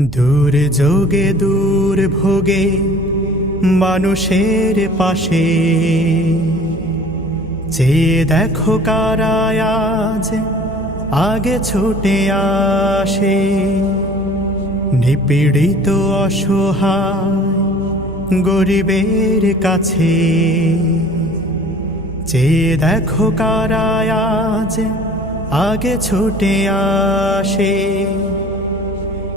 দূর যোগে, দূর ভোগে, মানুষের পাশে। চেয়ে দেখো আজ আগে ছুটে আসে, নিপীড়িত, অসহায়, গরিবের কাছে। চেয়ে দেখো আজ আগে ছুটে আসে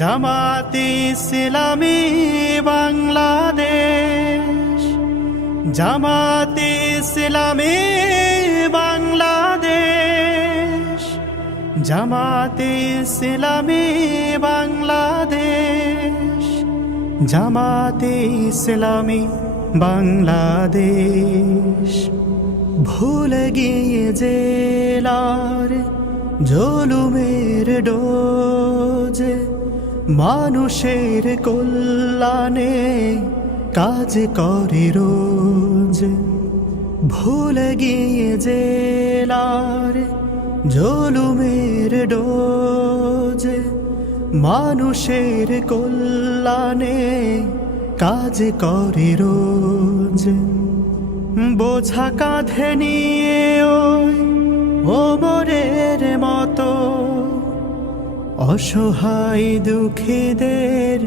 জামাতে ইসলামী বাংলাদেশ। জামাতে ইসলামী বাংলাদেশ। জামাতে ইসলামী বাংলাদেশ। জামাতে ইসলামী বাংলাদেশ। ভুলে গিয়ে জেলার জলুমের ডোজে মানুষের কল্যাণে কাজ করে রোজ। ভুলে গিয়ে জেলার জলুমের ডোজ। মানুষের কল্যাণে কাজ করে রোজ। বোঝা কাঁধে নিয়ে ওমরের মতো অসহায় দুঃখীদের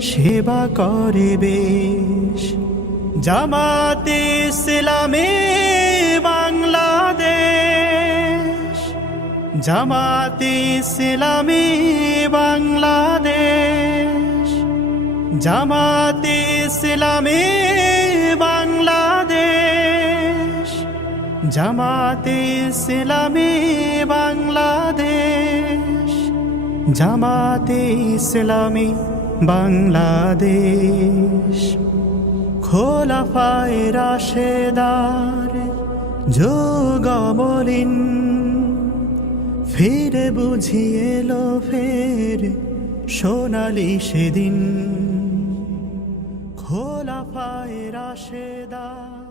সেবা করে বেশ। জামাতে ইসলামী বাংলাদেশ। জামাতে ইসলামী বাংলাদেশ। জামাতে ইসলামী বাংলাদেশ। জামাতে ইসলামী বাংলাদেশ। জামাতে ইসলামী বাংলাদেশ। খোলাফায় রাশেদার যোগমলিন ফিরে বুঝিয়ে এলো ফের সোনালি সেদিন। খোলাফায় রাশেদার